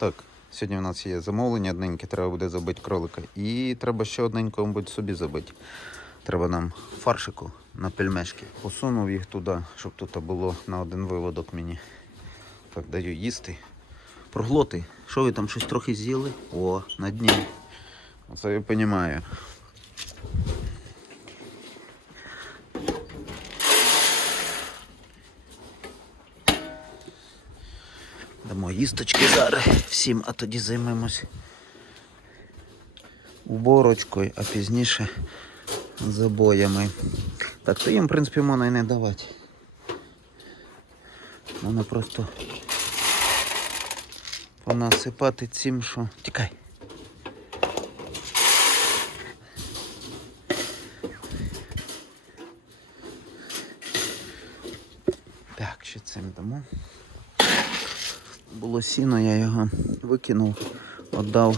Так, сьогодні в нас є замовлення одненьке, треба буде забити кролика. І треба ще одненько, мабуть, собі забити. Треба нам фаршику на пельмешки. Посунув їх туди, щоб тут було на один виводок мені. Так, даю їсти. Проглоти. Що ви там щось трохи з'їли? О, на дні. Оце я розумію. Дамо їсточки зараз всім, а тоді займемось уборочкою, а пізніше забоями. Так, то їм, в принципі, можна і не давати. Можна просто понасипати цим, що. Тікай. Так, ще цим дамо. Було сіно, я його викинув, віддав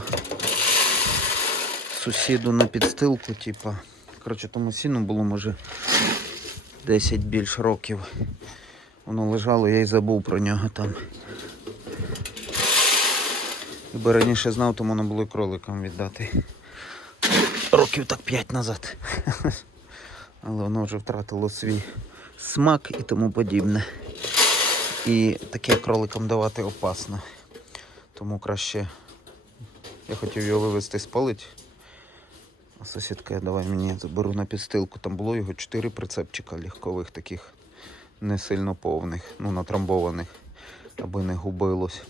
сусіду на підстилку, типа. Коротше, тому сіну було, може, 10 більш років. Воно лежало, я й забув про нього там. Якби раніше знав, то можна було кроликам віддати. Років так 5 назад. Але воно вже втратило свій смак і тому подібне. І таке кроликам давати опасно. Тому краще я хотів його вивезти спалить. А сусідка, давай мені заберу на підстилку. Там було його 4 прицепчика легкових, таких не сильно повних, ну натрамбованих, аби не губилось.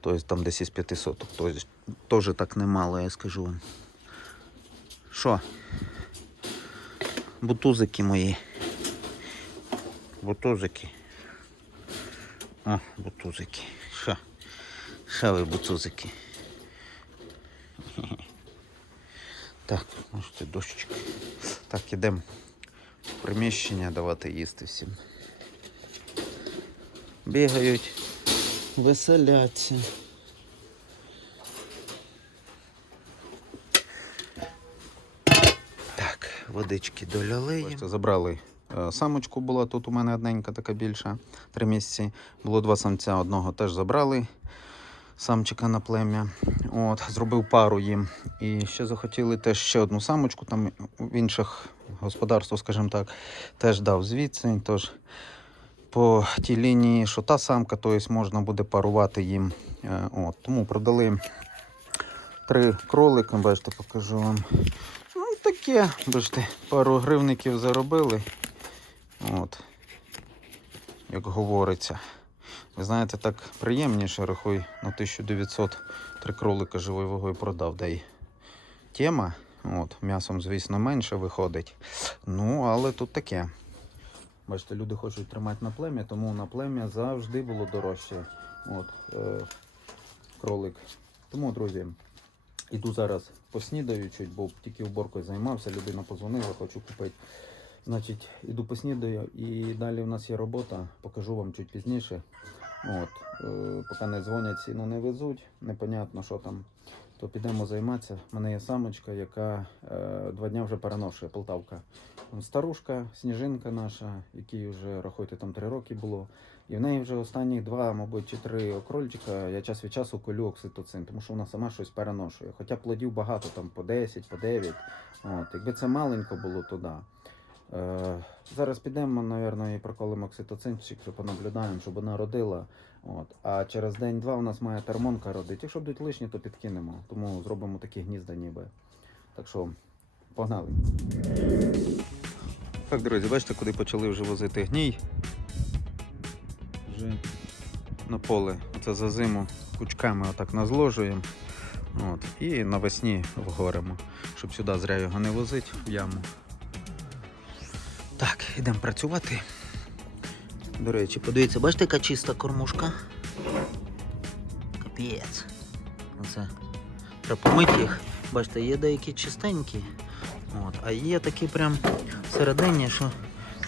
Тобто там десь із 500. Тобто теж так немало, я скажу вам. Що? Бутузики мої. Бутузики. О, бутузики. Що? Що ви бутузики? Так, можете дощечка. Так, ідемо в приміщення давати їсти всім. Бігають, веселяться. Так, водички доляли. їм. Забрали самочку була тут у мене одненька, така більша, три місяці. Було два самця, одного теж забрали. Самчика на плем'я. От, зробив пару їм. І ще захотіли теж ще одну самочку, там в інших господарствах, скажімо так, теж дав звідси. Тож по тій лінії, що та самка, то можна буде парувати їм. Е, От, тому продали три кролика, бачите, покажу вам. Ну, таке, бачите, пару гривників заробили. От. Як говориться. Ви знаєте, так приємніше рахуй на 1900 три кролика живою вагою продав. Да й тема. От, м'ясом, звісно, менше виходить. Ну, але тут таке. Бачите, люди хочуть тримати на плем'я, тому на плем'я завжди було дорожче. От, е, кролик. Тому, друзі, іду зараз поснідаю чуть, бо тільки уборкою займався, людина позвонила, хочу купити. Значить, іду поснідаю і далі у нас є робота, покажу вам чуть пізніше. От, е, поки не дзвонять, ціну не везуть, непонятно, що там. То підемо займатися. У мене є самочка, яка е, два дня вже переношує Полтавка. Старушка, сніжинка наша, якій вже рахуйте там три роки було. І в неї вже останні два, мабуть, чи три окрольчика я час від часу колю окситоцин, тому що вона сама щось переношує. Хоча плодів багато, там по 10, по 9. От, якби це маленько було, то да. Е, зараз підемо, мабуть, і проколимо окситоцинчик, щоб понаблюдаємо, щоб вона родила. От. А через день-два у нас має термонка родити. Якщо будуть лишні, то підкинемо. Тому зробимо такі гнізда ніби. Так що, погнали. Так, друзі, бачите, куди почали вже возити гній. Вже на поле. Оце за зиму кучками отак назложуємо. От. І навесні вгоримо, щоб сюди зря його не возити в яму. Так, йдемо працювати. До речі, подивіться, бачите, яка чиста кормушка? Капець. Оце. Треба помити їх. Бачите, є деякі чистенькі. От, а є такі прям середині, що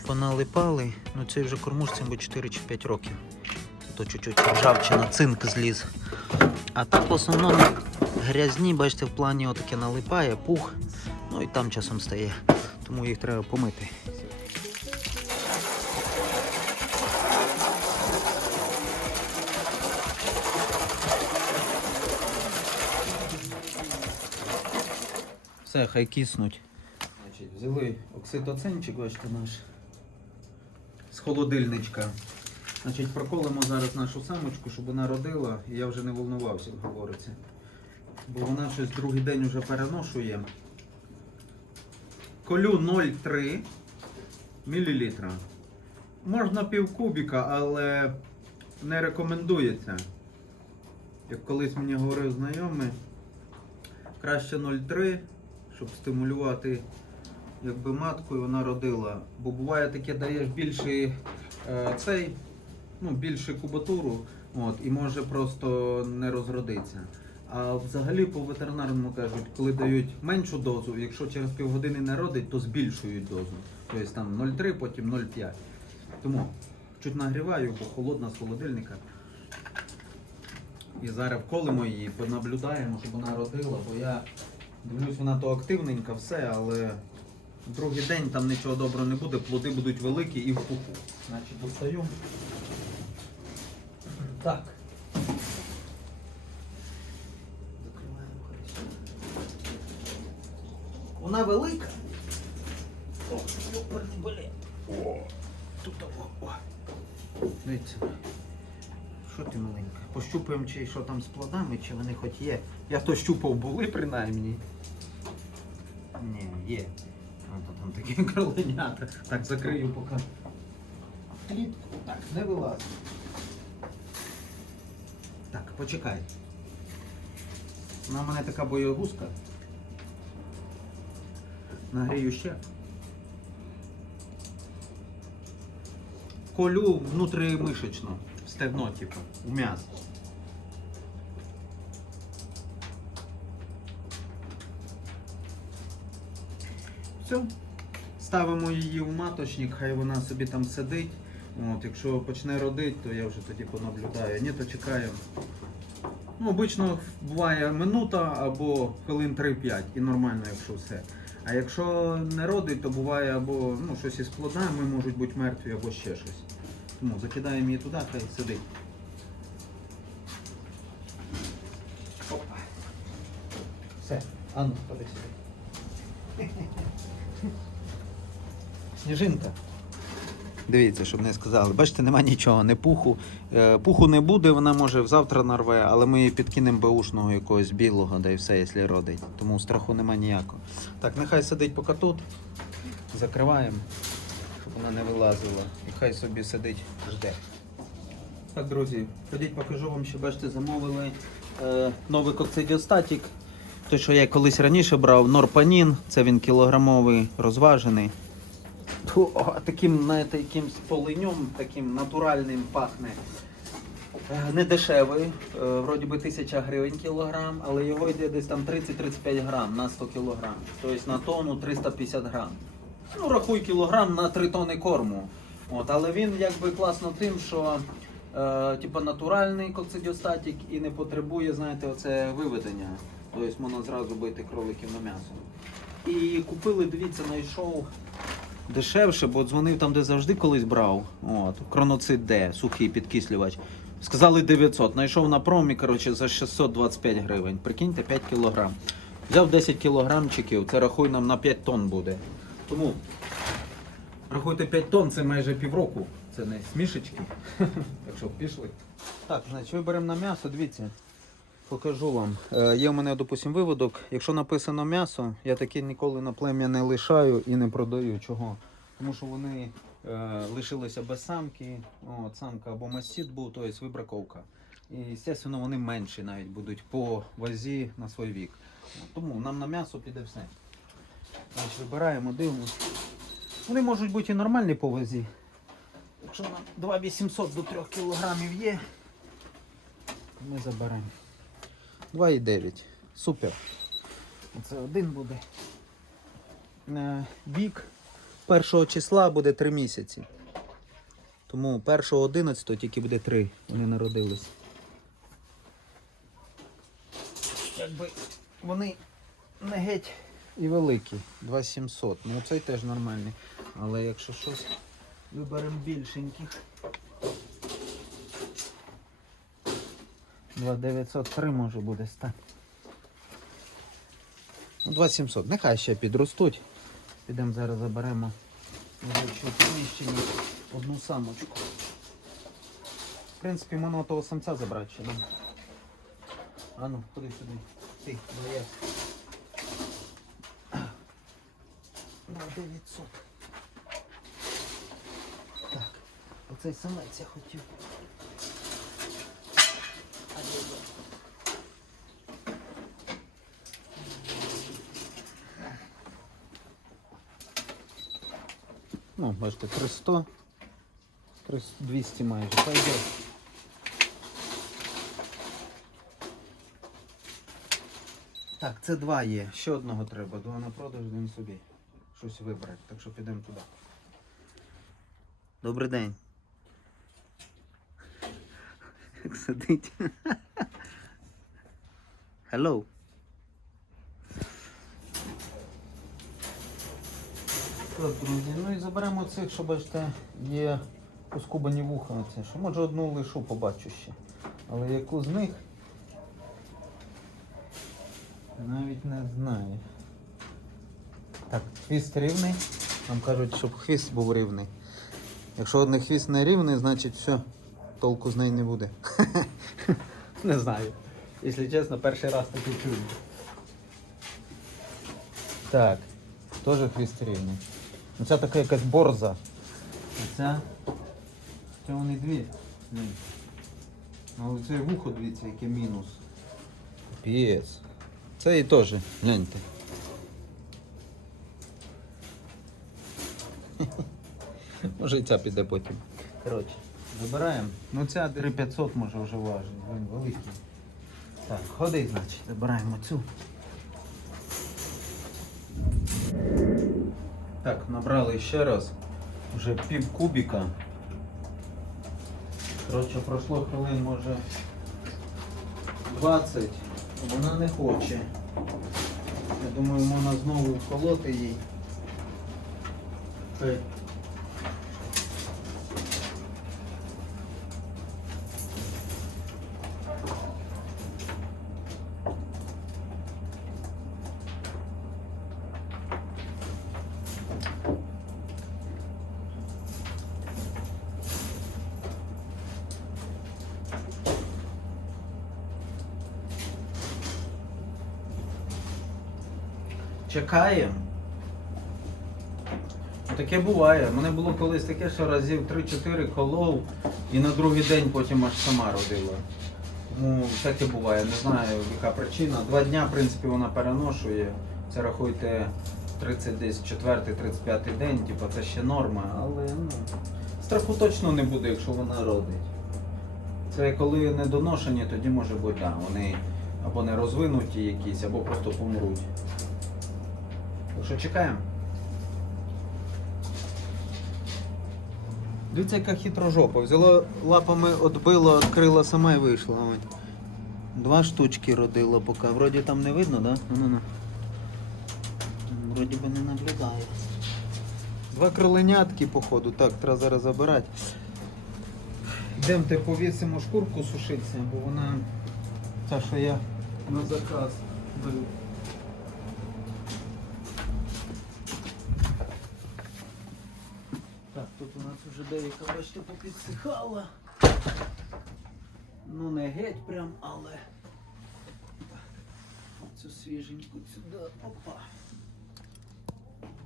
поналипали. Ну цей вже кормушці, бо 4 чи 5 років. То чуть-чуть ржавчина, цинк зліз. А так в основному грязні, бачите, в плані отаке налипає, пух. Ну і там часом стає. Тому їх треба помити. Все, хай киснуть. Значить, взяли окситоцинчик, бачите наш. З холодильничка. Значить, проколимо зараз нашу самочку, щоб вона родила, і я вже не волнувався, як говориться. Бо вона щось другий день вже переношує. Колю 0,3 мл. Можна пів кубіка, але не рекомендується. Як колись мені говорив знайомий, краще 0,3, щоб стимулювати якби матку і вона родила. Бо буває таке, даєш більший е, цей, ну, більшу кубатуру, от, і може просто не розродитися. А взагалі по ветеринарному кажуть, коли дають меншу дозу, якщо через півгодини не родить, то збільшують дозу. Тобто там 0,3, потім 0,5. Тому чуть нагріваю, бо холодна з холодильника. І зараз вколимо її, понаблюдаємо, щоб вона родила, бо я дивлюсь, вона то активненька, все, але другий день там нічого доброго не буде, плоди будуть великі і в пуху. Значить, достаю. Так. Закриваємо хорошо. Вона велика. О, блін. О, тут. Дивіться. Що ти маленька? Пощупаємо, чи що там з плодами, чи вони хоч є. Я то щупав, були принаймні. Ні, є. А то там такі кроленята. Так, закрию поки. Клітку. Так, не вилазить. Так, почекай. В мене така боєгузка. Нагрію ще. Колю внутрімишечно, в стегно, типу, у м'ясо. Все. Ставимо її в маточник, хай вона собі там сидить. От, якщо почне родити, то я вже тоді понаблюдаю. Ні, то чекаємо. Ну, обично буває минута або хвилин 3-5 і нормально, якщо все. А якщо не родить, то буває або ну, щось із плодами можуть бути мертві, або ще щось. Тому закидаємо її туди, хай сидить. Опа. Все, Анна, ходи сюди. Сніжинка. Дивіться, щоб не сказали. Бачите, нема нічого, не пуху. Е, Пуху не буде, вона може завтра нарве, але ми її підкинемо беушного якогось білого, да і все, якщо родить. Тому страху нема ніякого. Так, нехай сидить поки тут. Закриваємо, вона не вилазила. І хай собі сидить, жде. Так, друзі, ходіть, покажу вам, що бачите, замовили е, новий кокцидіостатік. Той, що я колись раніше брав, Норпанін, це він кілограмовий, розважений. О, таким, знаєте, якимсь полинем, таким натуральним пахне. Е, Не дешевий, е, вроді би 1000 гривень кілограм, але його йде десь там 30-35 грам на 100 кілограм. Тобто на тонну 350 грам. Ну, рахуй кілограм на 3 тони корму. От, але він якби класно тим, що е, типу, натуральний кокцидіостатік і не потребує, знаєте, оце виведення. Тобто можна зразу бити кроликів на м'ясо. І купили, дивіться, знайшов дешевше, бо дзвонив там, де завжди колись брав. От, Кроноцид Д, сухий підкислювач. Сказали 900. Знайшов на промі, коротше, за 625 гривень. Прикиньте, 5 кілограм. Взяв 10 кілограмчиків, це рахуй нам на 5 тонн буде. Тому рахуйте 5 тонн, це майже півроку. Це не смішечки. Так що пішли. Так, значить, виберемо на м'ясо, дивіться. Покажу вам. Е, є у мене, допустим, виводок. Якщо написано м'ясо, я таке ніколи на плем'я не лишаю і не продаю. Чого? Тому що вони е, лишилися без самки. От, самка або мастіт був, тобто вибраковка. І, звісно, вони менші навіть будуть по вазі на свій вік. Тому нам на м'ясо піде все. Значить, вибираємо, дивимося. Вони можуть бути і нормальні по вазі. Якщо нам 2800 до 3 кілограмів є, ми заберемо. 2,9. Супер. Це один буде. Е, Вік першого числа буде 3 місяці. Тому 1.11 тільки буде 3. Вони народились. Якби вони не геть і великі. 2700. Ну цей теж нормальний. Але якщо щось виберемо більшеньких. 2903 може буде стати. Ну, 2700. Нехай ще підростуть. Підемо зараз заберемо приміщенні одну самочку. В принципі, можна того самця забрати ще? А ну, ходи сюди. Ти, боєць. На 900. Так, оцей самець я хотів. Ну, бачите, 300, 300, 200 майже. Пойде. Так, це два є. Ще одного треба. Два на продаж, один собі. Щось вибрати. Так що підемо туди. Добрий день. Як сидить. Hello. Так, друзі, ну і заберемо цих, що бачите, є поскубані вуха оці. Що може одну лишу побачу ще. Але яку з них навіть не знаю. Так, хвіст рівний. Нам кажуть, щоб хвіст був рівний. Якщо один хвіст не рівний, значить все, толку з неї не буде. Не знаю. Якщо чесно, перший раз таке чую. Так, теж хвіст рівний. Ну, Ця така якась борза. А ця. Це вони дві. Ні. Ну, це вухо, дивіться, яке мінус. Піс. Це і теж, гляньте. Може і ця піде потім. Коротше, забираємо. Ну ця 3500 може вже важить. Він великий. Так, ходи, значить, забираємо цю. Так, набрали ще раз. Вже пів кубіка. Коротше, пройшло хвилин, може 20. Вона не хоче. Я думаю, можна знову вколоти їй. Хай. Чекаємо. Таке буває. У мене було колись таке, що разів 3-4 колов і на другий день потім аж сама родила. Ну, таке буває, не знаю яка причина. Два дня, в принципі, вона переношує. Це рахуйте 30 десь 4-35 день, типу це ще норма, але ну, страху точно не буде, якщо вона родить. Це коли недоношені, тоді може бути, да, вони або не розвинуті якісь, або просто помруть. Що чекаємо. Дивіться, яка хитрожопа. Взяла лапами, відбила, відкрила сама і вийшла. Два штучки родила поки. Вроді там не видно, да? Ну, ну, ну. Вроді би не наблюдає. Два кроленятки, походу. Так, треба зараз забирати. Йдемте повісимо шкурку сушитися, бо вона та, що я на заказ беру. Так, тут у нас вже бачите, попідсихала. Ну не геть прям, але цю свіженьку сюди. Опа.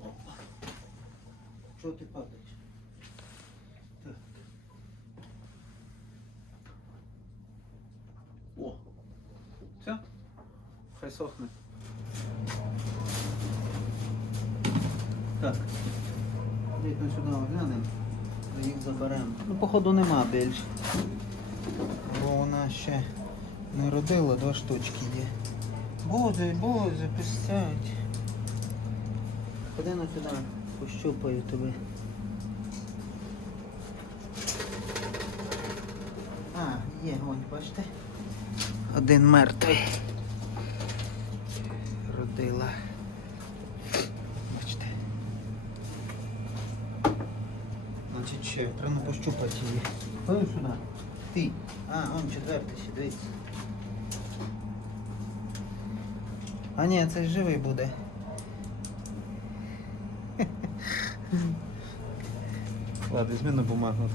Опа. Чого ти падаєш? Так. О. Все? Хай сохне. Так. Дійсно сюди оглянемо, їх заберемо. Ну, походу нема більше. Бо вона ще не родила, два штучки є. Боже, боже, присядь. Ходи на сюди, пощупаю тебе. А, є, ось, бачите? Один мертвий. Родила. Значить, ще треба пощупати її. Ходи сюди. Ти. А, он четвертий ще, дивіться. А ні, це живий буде. Ладно, візьми на бумагу.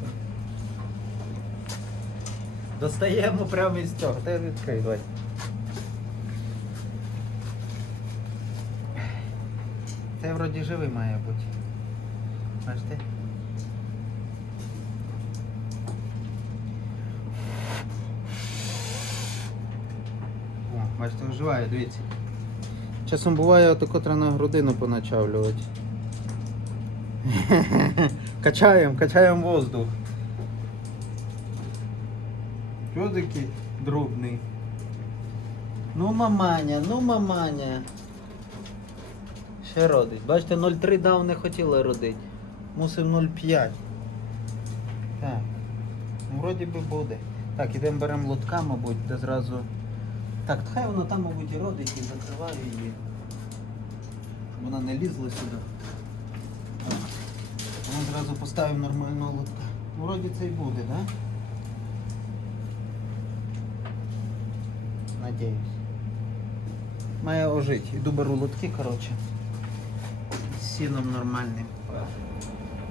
Достаємо прямо із цього. Та відкрий, давай. Це вроді живий має бути. Бачите? Бачите, оживає, дивіться. Часом буває отако треба на грудину поначавлювати. Качаємо, качаємо воздух. Чого такий дробний? Ну маманя, ну маманя. Ще родить. Бачите, 0,3 дав не хотіла родити. Мусив 0,5. Так. Ну, вроді би буде. Так, ідемо беремо лотка, мабуть, де зразу. Так, хай вона там, мабуть, і родить і закриваю її. Щоб вона не лізла сюди. Вона зразу поставимо нормального лотка. Ну, Вроді це й буде, так? Да? Надіюсь. Має ожити. Іду беру лотки, коротше. З сіном нормальним.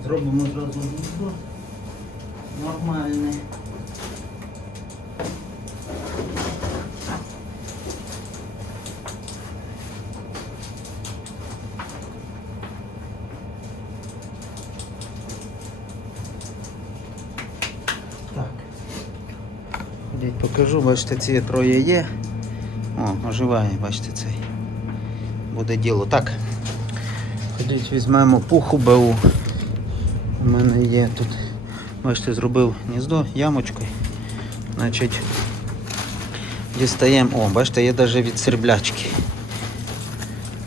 Зробимо зразу гніздо. Нормальне. Так. Ходіть покажу, бачите, ці троє є. О, оживає, бачите цей. Буде діло. Так. Ходіть, візьмемо пуху БУ. У мене є тут. Бачите, зробив гніздо ямочкою. Значить, дістаємо. О, бачите, є навіть від серблячки.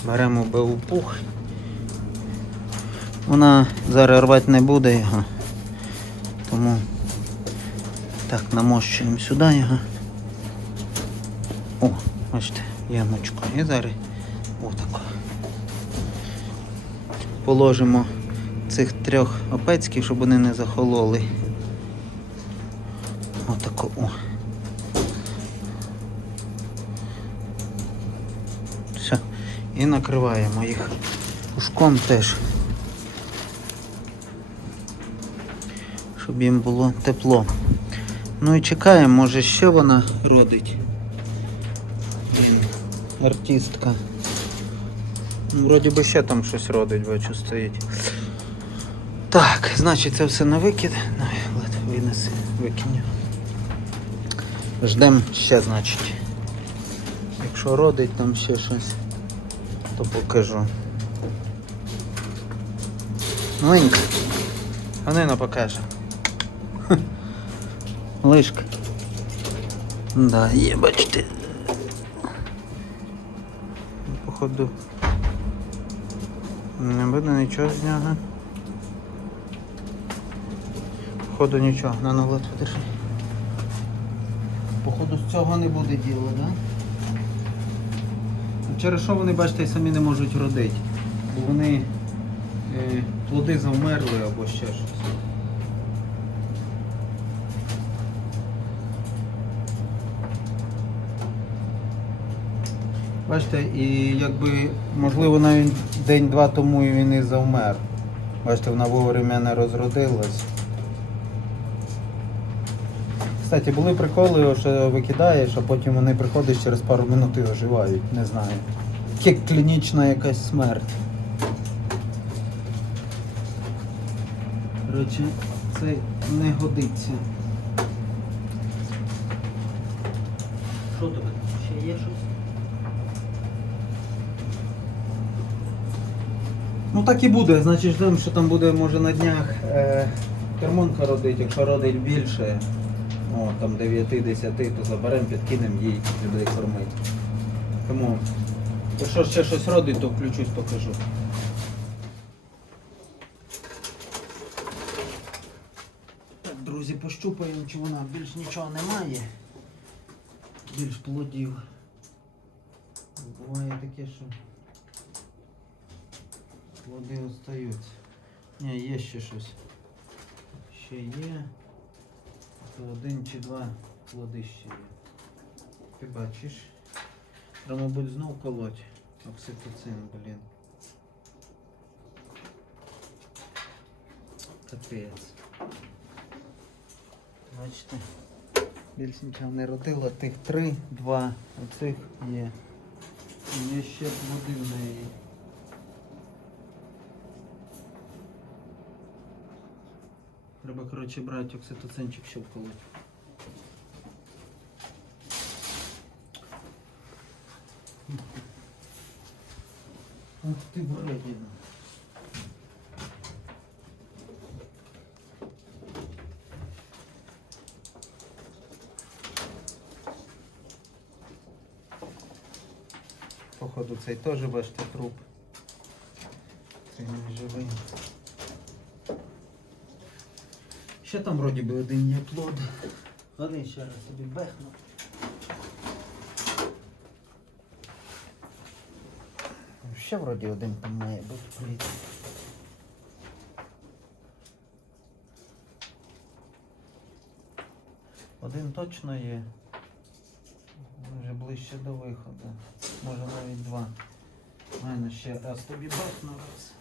Беремо БУ пух. Вона зараз рвати не буде його. Тому так, намощуємо сюди його. О, бачите, ямочку. І зараз отако. Положимо цих трьох опецьків, щоб вони не захололи. Отако, о. Все. І накриваємо їх пушком теж. Щоб їм було тепло. Ну і чекаємо, може ще вона родить. Артистка. Ну, Вроді би ще там щось родить, бачу, стоїть. Так, значить це все на викид. Ну, винеси, викинь. Ждемо ще, значить. Якщо родить там ще щось, то покажу. Маленька. Ганина покаже. Лишка. Да, є, бачите. Походу. Не буде нічого з нього. Походу нічого, на наглад подержи. Походу з цього не буде діла, да? Через що вони, бачите, самі не можуть родити. Бо вони е, плоди завмерли або ще щось. Бачите, і якби, можливо, навіть день-два тому і він і завмер. Бачите, вона вовремя не розродилась. Кстати, були приколи, що викидаєш, а потім вони приходять через пару минут і оживають, не знаю. Як клінічна якась смерть. Коротше, це не годиться. Що тобі? Ще є щось? Ну так і буде, значить ждемо, що там буде може на днях е, термонка родить, якщо родить більше, о, там 9-10, то заберемо, підкинемо їй людей кормить. Тому, якщо ще щось родить, то включусь, покажу. Так, друзі, пощупаємо, чи вона більш нічого немає. Більш плодів. Буває таке, що плоди остаються. Ні, є ще щось. Ще є. То один чи два плоди ще є. Ти бачиш. Треба, мабуть, знов колоть. Окситоцин, блін. Капець. Бачите? Більше нічого не родило. Тих три, два. Оцих є. І Є ще води в неї. Треба, коротше, брати окситоцинчик, щоб колоть. Ух ти, вредина. Походу цей теж бачите труп. Цей не живий. Ще там вроді би один є плод. Вони ще раз собі бехну. Ще вроді один там має бути плід. Один точно є. Вже ближче до виходу. Може навіть два. У мене ще раз тобі бахну раз.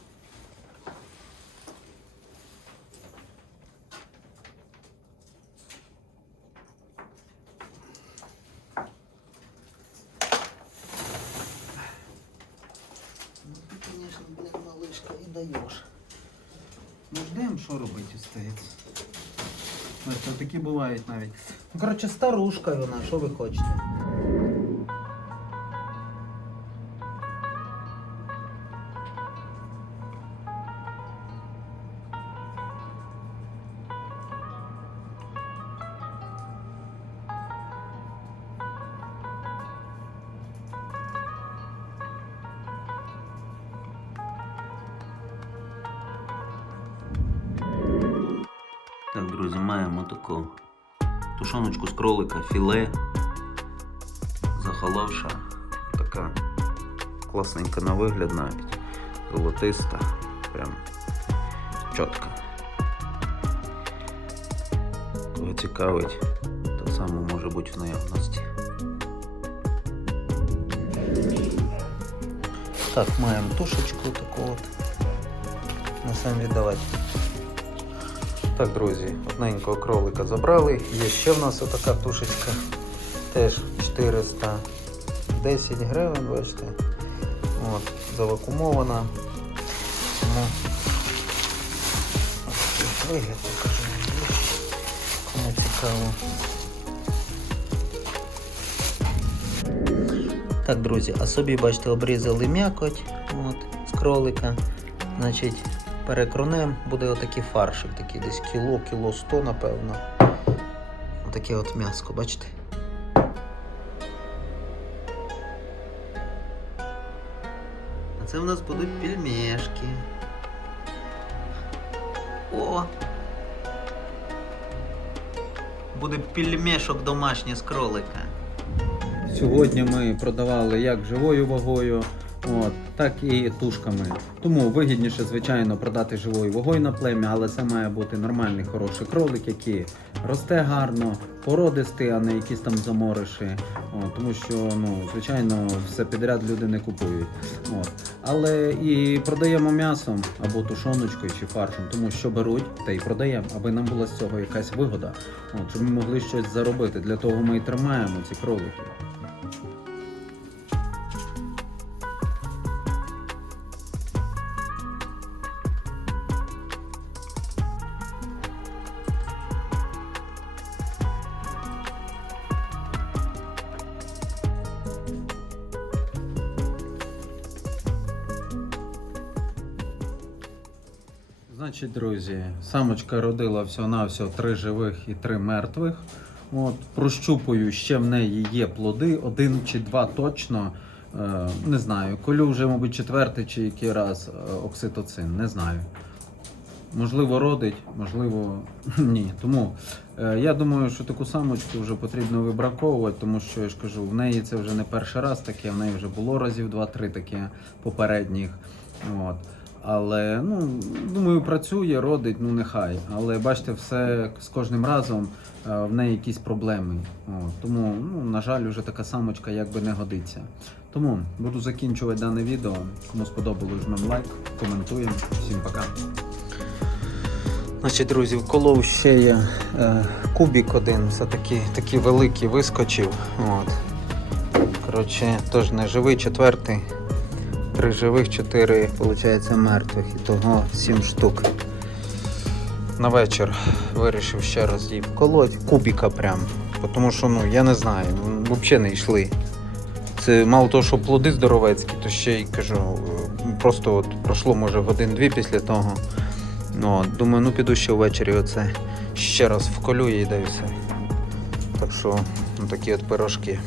Ну ти, звісно, блін, малишка і даєш. Ну ждем, що робити остається. Ось такі бувають навіть. Ну, коротше, старушка вона, що ви хочете? Кролика, філе, захоловша. Така класненька на вигляд навіть. Золотиста. Прям чітка. Кого цікавить, так само може бути в наявності. Так, маємо тушечку таку от. На сам віддавати. Так, друзі, одненького кролика забрали. Є ще в нас отака тушечка. Теж 410 гривень, бачите. От, завакумована. Тому ось вигляд покажу кому цікаво. Так, друзі, а собі, бачите, обрізали м'якоть от, з кролика. Значить, перекронем буде отакий фаршик, такий десь кіло, кіло 100, напевно. Отаке от м'яско, бачите? А це в нас будуть пельмешки. О! Буде пельмешок домашній з кролика. Сьогодні ми продавали як живою вагою, от, так і тушками. Тому вигідніше, звичайно, продати живою вагою на плем'я, але це має бути нормальний хороший кролик, який росте гарно, породистий, а не якісь там замориші. От, тому що, ну, звичайно, все підряд люди не купують. От. Але і продаємо м'ясом або тушоночкою чи фаршем, тому що беруть, та й продаємо, аби нам була з цього якась вигода, от, щоб ми могли щось заробити. Для того ми і тримаємо ці кролики. Значить, друзі, самочка родила всього-навсього три живих і три мертвих. От, прощупую, ще в неї є плоди, один чи два точно. Е, не знаю. Колю вже, мабуть, четвертий чи який раз е, окситоцин, не знаю. Можливо, родить, можливо, ні. Тому е, я думаю, що таку самочку вже потрібно вибраковувати, тому що я ж кажу, в неї це вже не перший раз таке, в неї вже було разів два-три таке попередніх. От. Але ну, думаю, працює, родить, ну нехай. Але бачите, все з кожним разом е, в неї якісь проблеми. О, тому, ну, на жаль, вже така самочка якби не годиться. Тому буду закінчувати дане відео. Кому сподобалось, жмем лайк, коментуємо. Всім пока. Значить, друзі, вколов ще є е, кубік один, все-таки такий великий вискочив. От. Коротше, теж не живий, четвертий. Три живих, чотири, виходить, мертвих. І того сім штук. На вечір вирішив ще раз її вколоть. Кубіка прям. Тому що, ну, я не знаю, взагалі не йшли. Це мало того, що плоди здоровецькі, то ще й кажу, е, просто от пройшло може годин-дві після того. Ну, думаю, ну піду ще ввечері оце ще раз вколю і все. Так що, ну такі от пирожки.